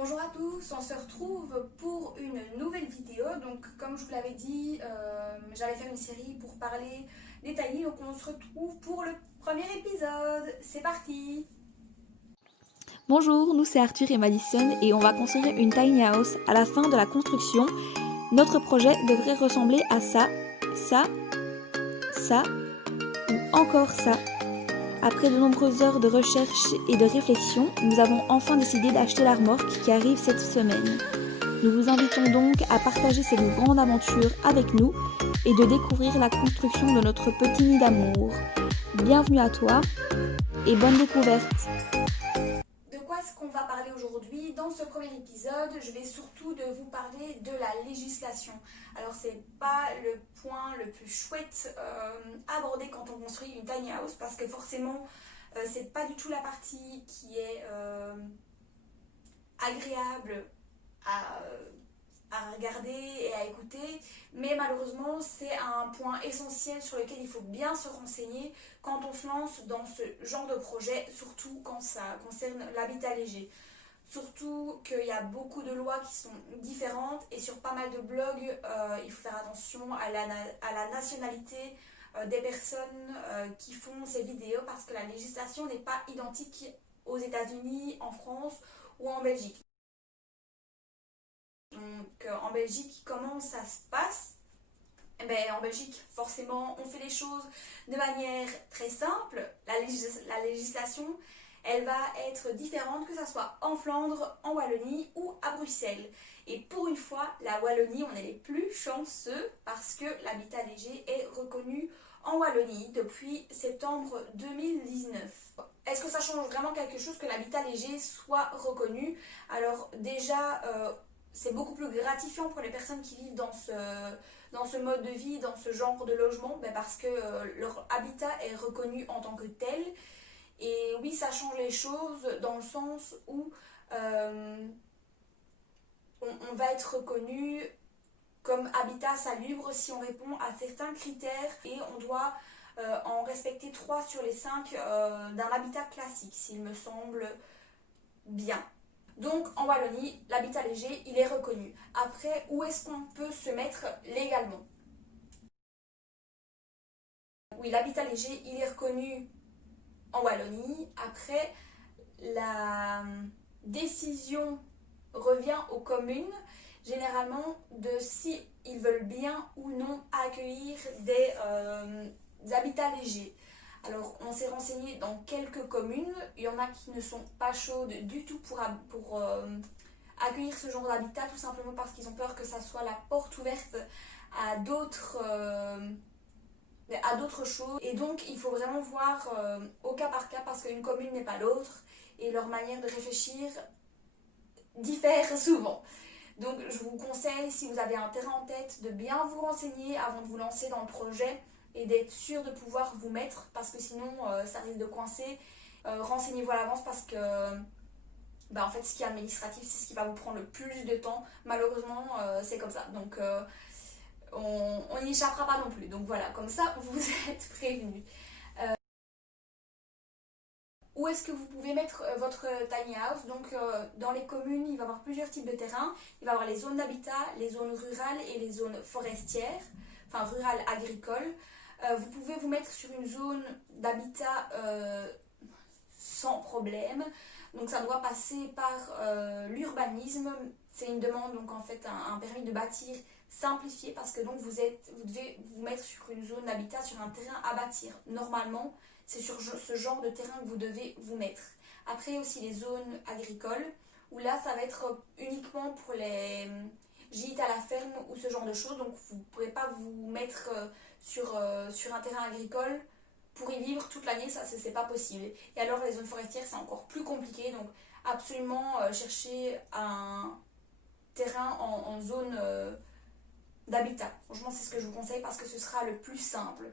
Bonjour à tous, on se retrouve pour une nouvelle vidéo. Donc comme je vous l'avais dit, j'allais faire une série pour parler des tiny. Donc on se retrouve pour le premier épisode. C'est parti. Bonjour, nous c'est Arthur et Madison et on va construire une tiny house. À la fin de la construction, notre projet devrait ressembler à ça, ça ou encore ça. Après de nombreuses heures de recherche et de réflexion, nous avons enfin décidé d'acheter la remorque qui arrive cette semaine. Nous vous invitons donc à partager cette grande aventure avec nous et de découvrir la construction de notre petit nid d'amour. Bienvenue à toi et bonne découverte! De quoi est-ce qu'on va parler aujourd'hui? Dans ce premier épisode, je vais surtout de vous parler de la législation. Alors c'est pas le point le plus chouette à aborder quand on construit une tiny house parce que forcément c'est pas du tout la partie qui est agréable à, à regarder et à écouter, mais malheureusement c'est un point essentiel sur lequel il faut bien se renseigner quand on se lance dans ce genre de projet, surtout quand ça concerne l'habitat léger. Surtout qu'il y a beaucoup de lois qui sont différentes et sur pas mal de blogs, il faut faire attention à la nationalité des personnes qui font ces vidéos parce que la législation n'est pas identique aux États-Unis, en France ou en Belgique. Donc en Belgique, comment ça se passe? Eh ben, en Belgique, forcément, on fait les choses de manière très simple. La législation, elle va être différente que ce soit en Flandre, en Wallonie ou à Bruxelles. Et pour une fois, la Wallonie, on est les plus chanceux parce que l'habitat léger est reconnu en Wallonie depuis septembre 2019. Est-ce que ça change vraiment quelque chose que l'habitat léger soit reconnu? Alors déjà, c'est beaucoup plus gratifiant pour les personnes qui vivent dans ce mode de vie, dans ce genre de logement, parce que leur habitat est reconnu en tant que tel. Et oui, ça change les choses dans le sens où on va être reconnu comme habitat salubre si on répond à certains critères et on doit en respecter 3 sur les 5 d'un habitat classique, s'il me semble bien. Donc en Wallonie, l'habitat léger, il est reconnu. Après, où est-ce qu'on peut se mettre légalement? Oui, l'habitat léger, il est reconnu en Wallonie. Après, la décision revient aux communes, généralement, de si ils veulent bien ou non accueillir des habitats légers. Alors, on s'est renseigné dans quelques communes. Il y en a qui ne sont pas chaudes du tout pour accueillir ce genre d'habitat, tout simplement parce qu'ils ont peur que ça soit la porte ouverte à d'autres choses. Et donc, il faut vraiment voir au cas par cas parce qu'une commune n'est pas l'autre et leur manière de réfléchir diffère souvent. Donc, je vous conseille, si vous avez un terrain en tête, de bien vous renseigner avant de vous lancer dans le projet et d'être sûr de pouvoir vous mettre parce que sinon, ça risque de coincer. Renseignez-vous à l'avance parce que en fait, ce qui est administratif, c'est ce qui va vous prendre le plus de temps. Malheureusement, c'est comme ça. Donc, on n'y échappera pas non plus. Donc voilà, comme ça, vous êtes prévenus. Où est-ce que vous pouvez mettre votre tiny house? Donc, dans les communes, il va y avoir plusieurs types de terrains. Il va y avoir les zones d'habitat, les zones rurales et les zones forestières, enfin rurales agricoles. Vous pouvez vous mettre sur une zone d'habitat sans problème. Donc ça doit passer par l'urbanisme. C'est une demande, donc en fait un permis de bâtir simplifié parce que donc vous devez vous mettre sur une zone d'habitat, sur un terrain à bâtir. Normalement, c'est sur ce genre de terrain que vous devez vous mettre. Après aussi les zones agricoles, où là ça va être uniquement pour les gîtes à la ferme ou ce genre de choses. Donc vous ne pourrez pas vous mettre sur un terrain agricole pour y vivre toute l'année, ça c'est pas possible. Et alors les zones forestières c'est encore plus compliqué, donc absolument chercher un terrain en zone d'habitat. Franchement c'est ce que je vous conseille parce que ce sera le plus simple.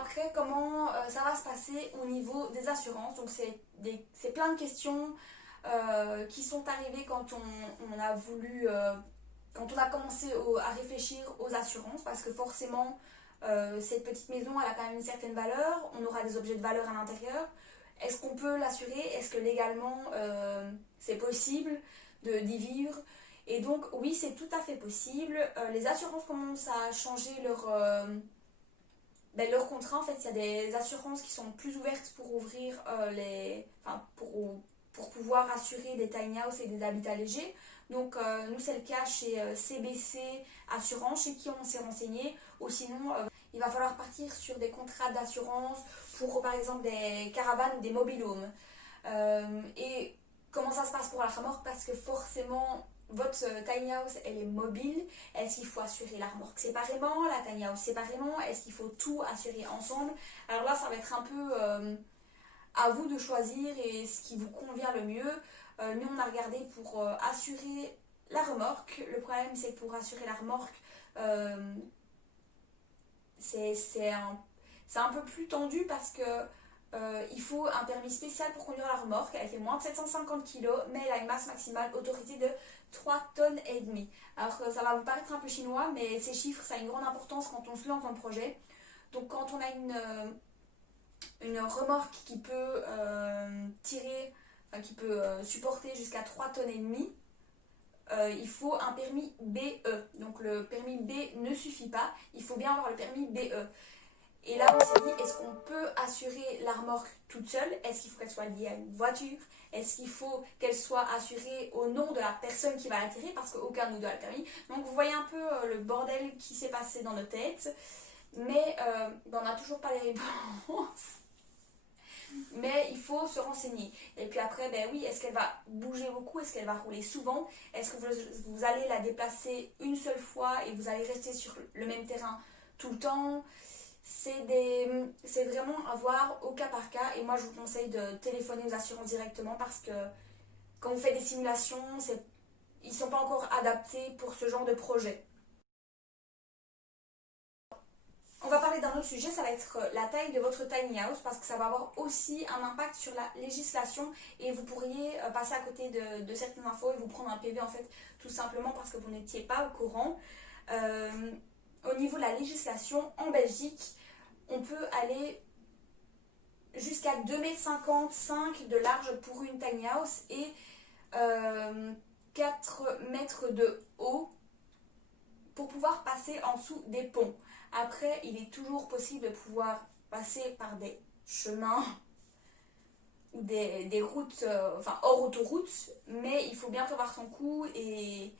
Après, comment ça va se passer au niveau des assurances? Donc c'est plein de questions qui sont arrivées quand on a voulu, quand on a commencé à réfléchir aux assurances, parce que forcément, cette petite maison, elle a quand même une certaine valeur, on aura des objets de valeur à l'intérieur. est-ce qu'on peut l'assurer? Est-ce que légalement c'est possible d'y vivre? Et donc oui, c'est tout à fait possible. Les assurances commencent à changer leur contrat. En fait, il y a des assurances qui sont plus ouvertes pour ouvrir pour pouvoir assurer des tiny houses et des habitats légers. Donc nous c'est le cas chez CBC Assurance, chez qui on s'est renseigné. Ou sinon il va falloir partir sur des contrats d'assurance pour par exemple des caravanes ou des mobil-homes. Et comment ça se passe pour la remorque? Parce que forcément votre tiny house elle est mobile. Est-ce qu'il faut assurer la remorque séparément, la tiny house séparément? Est-ce qu'il faut tout assurer ensemble? Alors là ça va être un peu à vous de choisir et ce qui vous convient le mieux. Nous on a regardé pour assurer la remorque. Le problème c'est que pour assurer la remorque c'est un peu plus tendu parce que il faut un permis spécial pour conduire la remorque. Elle fait moins de 750 kg, mais elle a une masse maximale autorisée de 3 tonnes et demie. Alors ça va vous paraître un peu chinois, mais ces chiffres ça a une grande importance quand on se lance dans le projet. Donc quand on a une remorque qui peut supporter jusqu'à 3 tonnes et demie, il faut un permis BE. Donc le permis B ne suffit pas, il faut bien avoir le permis BE. Et là on s'est dit, est-ce qu'on peut assurer la remorque toute seule? Est-ce qu'il faut qu'elle soit liée à une voiture? Est-ce qu'il faut qu'elle soit assurée au nom de la personne qui va l'atterrir? Parce qu'aucun de nous a le permis. Donc vous voyez un peu le bordel qui s'est passé dans nos têtes. Mais on n'a toujours pas les réponses. Mais il faut se renseigner. Et puis après, ben oui, est-ce qu'elle va bouger beaucoup? Est-ce qu'elle va rouler souvent? Est-ce que vous allez la déplacer une seule fois et vous allez rester sur le même terrain tout le temps? C'est vraiment à voir au cas par cas. Et moi, je vous conseille de téléphoner aux assurances directement parce que quand vous faites des simulations, ils ne sont pas encore adaptés pour ce genre de projet. On va parler d'un autre sujet, ça va être la taille de votre tiny house parce que ça va avoir aussi un impact sur la législation et vous pourriez passer à côté de certaines infos et vous prendre un PV en fait tout simplement parce que vous n'étiez pas au courant. Au niveau de la législation, en Belgique, on peut aller jusqu'à 2,55 m de large pour une tiny house et 4 mètres de haut pour pouvoir passer en dessous des ponts. Après, il est toujours possible de pouvoir passer par des chemins ou des routes, hors autoroute, mais il faut bien prévoir son coup et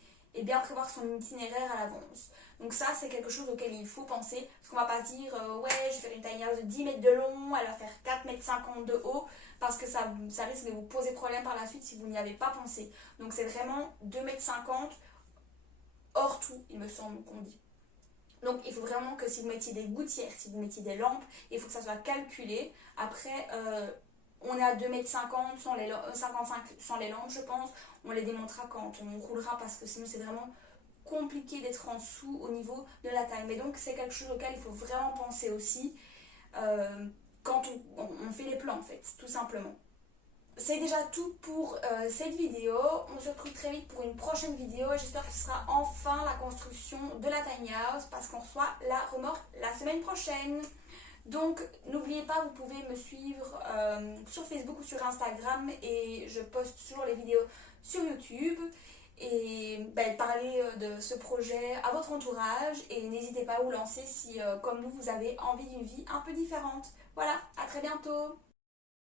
bien prévoir son itinéraire à l'avance. Donc ça, c'est quelque chose auquel il faut penser, parce qu'on va pas se dire ouais, je vais faire une tiny house de 10 mètres de long, elle va faire 4,50 m de haut, parce que ça risque de vous poser problème par la suite si vous n'y avez pas pensé. Donc c'est vraiment 2,50 m hors tout, il me semble qu'on dit. Donc il faut vraiment que si vous mettiez des gouttières, si vous mettiez des lampes, il faut que ça soit calculé. Après, on est à 2,50 m sans les 55 sans les lampes, je pense. On les démontera quand on roulera parce que sinon c'est vraiment compliqué d'être en dessous au niveau de la taille. Mais donc c'est quelque chose auquel il faut vraiment penser aussi quand on fait les plans en fait, tout simplement. C'est déjà tout pour cette vidéo. On se retrouve très vite pour une prochaine vidéo et j'espère que ce sera enfin la construction de la tiny house parce qu'on reçoit la remorque la semaine prochaine. Donc n'oubliez pas, vous pouvez me suivre sur Facebook ou sur Instagram et je poste toujours les vidéos sur YouTube et parler de ce projet à votre entourage et n'hésitez pas à vous lancer si comme nous vous avez envie d'une vie un peu différente. Voilà, à très bientôt.